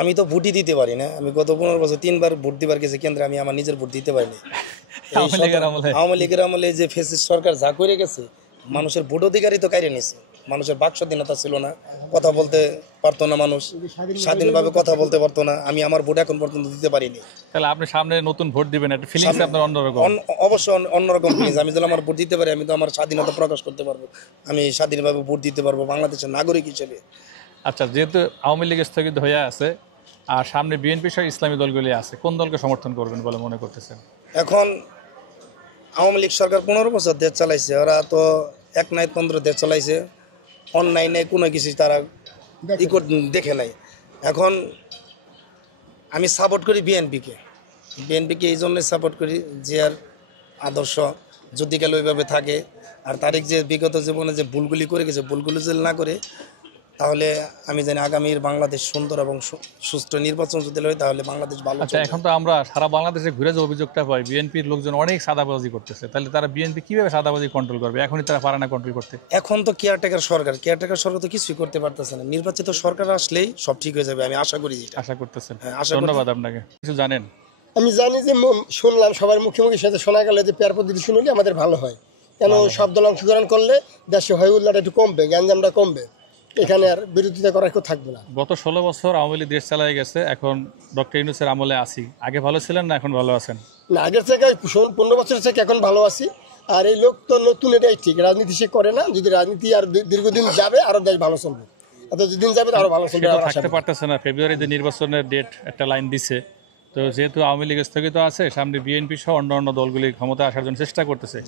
আমি তো ভোটই দিতে পারি না। আমি গত 15 বছর 3বার ভোট দিবার গেছি কেন্দ্রে, আমি আমার নিজের ভোট দিতে পারিনি। আওয়ামী লীগের আমলে যে ফ্যাসিস্ট সরকার যা করে গেছে, মানুষের ভোট অধিকারই তো কাইরে নিছে। মানুষের বাক স্বাধীনতা ছিল না, কথা বলতে পারতো না, মানুষ স্বাধীনভাবে কথা বলতে পারতো না। আমি আমার ভোট এখন পর্যন্ত দিতে পারিনি। তাহলে আপনি সামনে নতুন ভোট দিবেন, একটা ফিলিংস আপনার অন্যরকম। অবশ্যই অন্যরকম ফিলিংস। আমি যদি আমার ভোট দিতে পারি, আমি তো আমার স্বাধীনতা প্রকাশ করতে পারবো, আমি স্বাধীনভাবে ভোট দিতে পারবো বাংলাদেশের নাগরিক হিসেবে। আচ্ছা, যেহেতু আওয়ামী লীগ স্থগিত হয়ে আছে আর সামনে বিএনপি সহ ইসলামী দলগুলি আছে, কোন দলকে সমর্থন করবেন বলে মনে করতেছেন? এখন আওয়ামী লীগ সরকার 15 বছর দেশ চালাইছে, ওরা তো এক নাই 15 দেশ চালাইছে, অন্যায় নেই কোনো কিছু তারা দেখে নাই। এখন আমি সাপোর্ট করি বিএনপিকে। বিএনপিকে এই জন্যই সাপোর্ট করি যে আর আদর্শ যদি গেল ওইভাবে থাকে, আর তারিখ যে বিগত জীবনে যে ভুলগুলি করে গেছে, ভুলগুলি যদি না করে, তাহলে আমি জানি আগামীর বাংলাদেশ সুন্দর এবং সুষ্ঠু নির্বাচন যদি হয় তাহলে বাংলাদেশ ভালো। আচ্ছা, এখন তো আমরা সারা বাংলাদেশে ঘুরে যে অভিযোগটা পাই, বিএনপির লোকজন অনেক সাদাবাজি করতেছে, তাহলে তারা বিএনপি কিভাবে সাদাবাজি কন্ট্রোল করবে? এখনই তারা পারে না কন্ট্রোল করতে। এখন তো কেয়ারটেকার সরকার তো কিছুই করতে পারতেছে না। নির্বাচিত সরকার আসলেই সব ঠিক হয়ে যাবে, আমি আশা করি। আশা করতেছেন? হ্যাঁ, আশা ধন্যবাদ আপনাকে। কিছু জানেন? আমি জানি যে শুনলাম সবার মুখে মুখে সাথে শোনা গেল যে পেয়ার পদ্ধতি শুনলে আমাদের ভালো হয়, কেন সব দল অংশগ্রহণ করলে দেশে হয় উল্লাটা একটু কমবে, গ্যাঞ্জামটা কমবে, এখানে আর বিরোধিতা করার কেউ থাকবে না। গত 16 বছর আওয়ামী লীগ দেশ চালাই গেছে, এখন ডক্টর ইউনূসের আমলে আছি। আগে ভালো ছিলেন না এখন ভালো আছেন? না, আগের থেকে 15 বছরের থেকে এখন ভালো আছি। আর এই লোক তো নতুন, এটাই ঠিক, রাজনীতি সে করে না। যদি রাজনীতি আর দীর্ঘদিন যাবে আরো দেশ ভালো চলবে, এত দিন যাবে আরো ভালো চলবে। থাকতে পারতেছে না। ফেব্রুয়ারিতে নির্বাচনের ডেট একটা লাইন দিছে, তো যেহেতু আওয়ামী লীগ স্থগিত আছে, সামনে বিএনপি সহ অন্যান্য দলগুলি ক্ষমতায় আসার জন্য চেষ্টা করতেছে।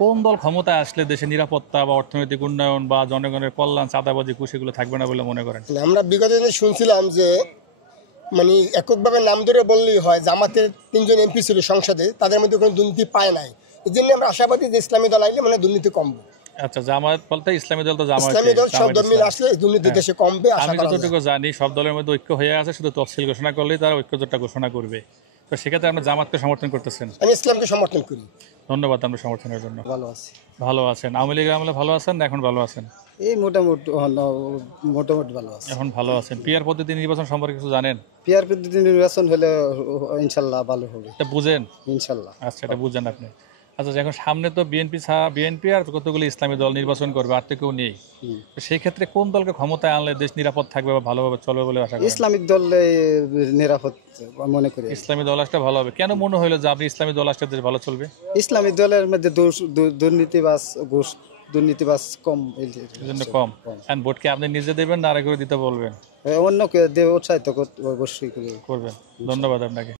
কোন দল ক্ষমতায় আসলে দেশের নিরাপত্তা বা অর্থনৈতিক উন্নয়ন বা জনগণের কল্যাণ, চাঁদাবাজি, সেগুলো থাকবে না বলে মনে করেন? আমরা বিগত দিনে শুনছিলাম যে মানে এককভাবে নাম ধরে বললেই হয়, জামাতের 3জন এমপি ছিল সংসদে, তাদের মধ্যে কোনো দুর্নীতি পায় নাই। এই জন্য আমরা আশাবাদী যে ইসলামী দল আইলে মানে দুর্নীতি কমবে। আচ্ছা, জামায়াত বলতে ইসলামী দল তো ইসলামী দল সব দল মিলে আসলে দুর্নীতি দেশে কমবে। আমি যতটুকু জানি সব দলের মধ্যে ঐক্য হয়ে আছে, শুধু তফসিল ঘোষণা করলেই তারা ঐক্যজোটটা ঘোষণা করবে। তো সেক্ষেত্রে আপনি জামাতকে সমর্থন করতেছেন? আমি ইসলামকে সমর্থন করি। ধন্যবাদ আপনার সমর্থনের জন্য। ভালো আছি। ভালো আছেন? আওয়ামী লীগের আমলে ভালো আছেন না এখন ভালো আছেন? এই মোটামুটি ভালো আছে। এখন ভালো আছেন। পিআর পদ্ধতি নির্বাচন সম্পর্কে কিছু জানেন? পিয়ার পদ্ধতি নির্বাচন হলে ইনশাল্লাহ ভালো হবে। এটা বুঝেন? ইনশাল্লাহ। আচ্ছা, এটা বুঝেন আপনি। আচ্ছা, এখন সামনে তো বিএনপি আর কতগুলো ইসলামী দল নির্বাচন করবে, আর তো কেউ নেই। তো সেই ক্ষেত্রে কোন দলকে ক্ষমতায় আনলে দেশ নিরাপদ থাকবে বা ভালোভাবে চলবে বলে আশা করেন? ইসলামিক দল নিরাপদ মনে করি। ইসলামী দল আসলে ভালো হবে। কেন মনে হলো যে আপনি ইসলামী দল আসলে দেশ ভালো চলবে? ইসলামিক দলের মধ্যে দুর্নীতিবাজ কম, এই জন্য কম। এন্ড ভোট কি আপনি নিজে দেবেন না আরেকবার দিতে বলবেন? অন্যকে দেবে উৎসাহিত অবশ্যই করবেন। ধন্যবাদ আপনাকে।